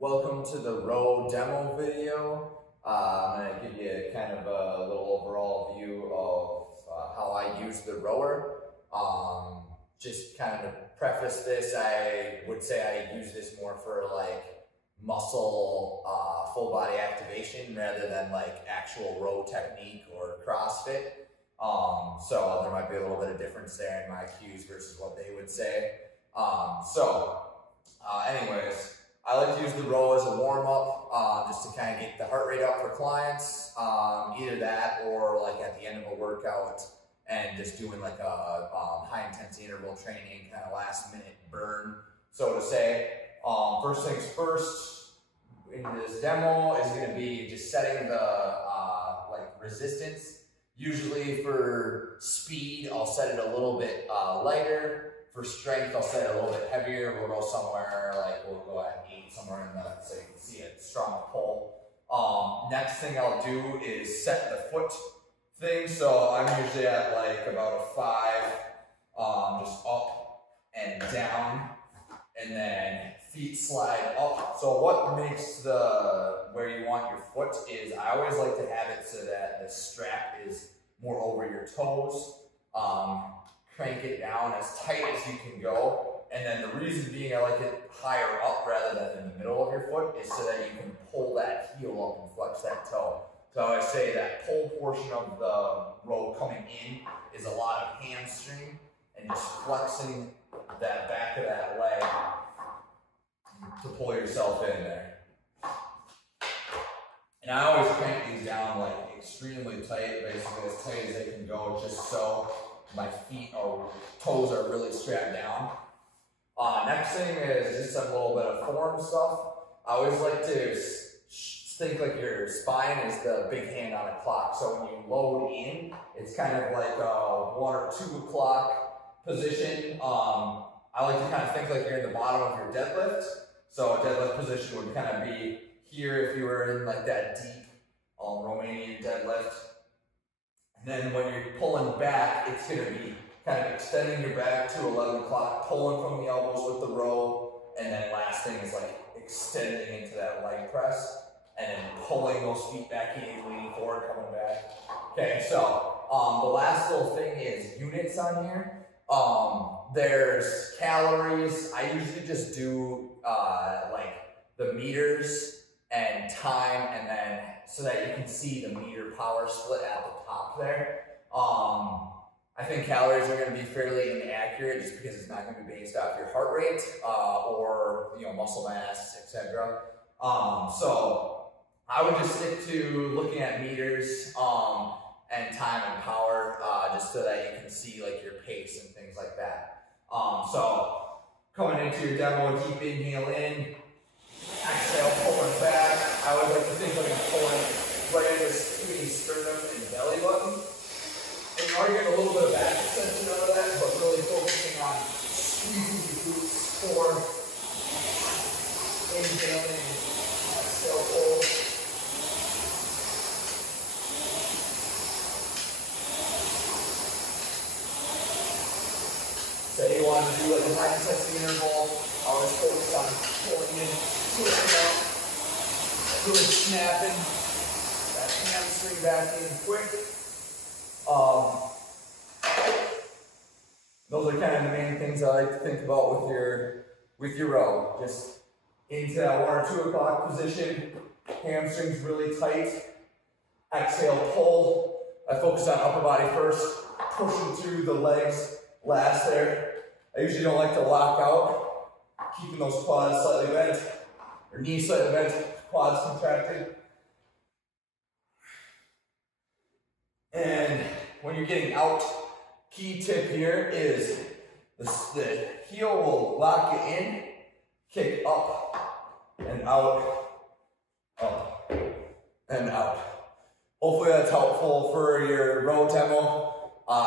Welcome to the row demo video. I'm going to give you kind of a little overall view of how I use the rower. Just kind of to preface this, I would say I use this more for like muscle, full body activation rather than like actual row technique or CrossFit. So there might be a little bit of difference there in my cues versus what they would say. Anyways, I like to use the row as a warm-up, just to kind of get the heart rate up for clients, either that or like at the end of a workout and just doing like a high-intensity interval training, kind of last-minute burn, so to say. First things first, in this demo is going to be just setting the like resistance. Usually for speed, I'll set it a little bit lighter. For strength, I'll set it a little bit heavier. We'll go somewhere like, we'll go at 8, somewhere in the, so you can see a strong pull. Next thing I'll do is set the foot thing. So I'm usually at like about a 5, just up and down, and then feet slide up. So what makes where you want your foot is, I always like to have it so that the strap is more over your toes. Crank it down as tight as you can go. And then the reason being I like it higher up rather than in the middle of your foot is so that you can pull that heel up and flex that toe. So I say that pull portion of the row coming in is a lot of hamstring and just flexing that back of that leg to pull yourself in there. And I always crank these down like extremely tight, basically as tight as they can go, just so my feet or toes are really strapped down. Next thing is just a little bit of form stuff. I always like to think like your spine is the big hand on a clock. So when you load in, it's kind of like a 1 or 2 o'clock position. I like to kind of think like you're in the bottom of your deadlift. So a deadlift position would kind of be here if you were in like that deep Romanian deadlift. And then when you're pulling back, it's going to be kind of extending your back to 11 o'clock, pulling from the elbows with the row, and then last thing is like extending into that leg press, and then pulling those feet back in, leaning forward, coming back. Okay, so the last little thing is units on here. There's calories. I usually just do like the meters and time, and then so that you can see the meter power split at the top there. I think calories are going to be fairly inaccurate just because it's not going to be based off your heart rate or muscle mass, etc. So I would just stick to looking at meters and time and power just so that you can see like your pace and things like that. So coming into your demo, deep inhale in. Exhale, pulling back. I always like to think like I'm pulling right in between sternum and belly button. And you are getting a little bit of back extension out of that, but really focusing on squeezing your glutes for inhaling, exhale, pull. Say you want to do like a high intensity interval, always focus on pulling in, pushing out, really snapping that hamstring back in quick. Those are kind of the main things I like to think about with your row. Just into that 1 or 2 o'clock position, hamstrings really tight. Exhale, pull. I focus on upper body first, pushing through the legs last there. I usually don't like to lock out, keeping those quads slightly bent, or knees slightly bent, quads contracted. And when you're getting out, key tip here is the heel will lock you in, kick up and out, up and out. Hopefully that's helpful for your row demo.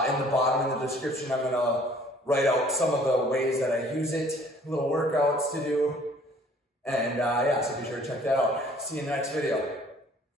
In the bottom in the description, I'm going to write out some of the ways that I use it, little workouts to do. And yeah, so be sure to check that out. See you in the next video.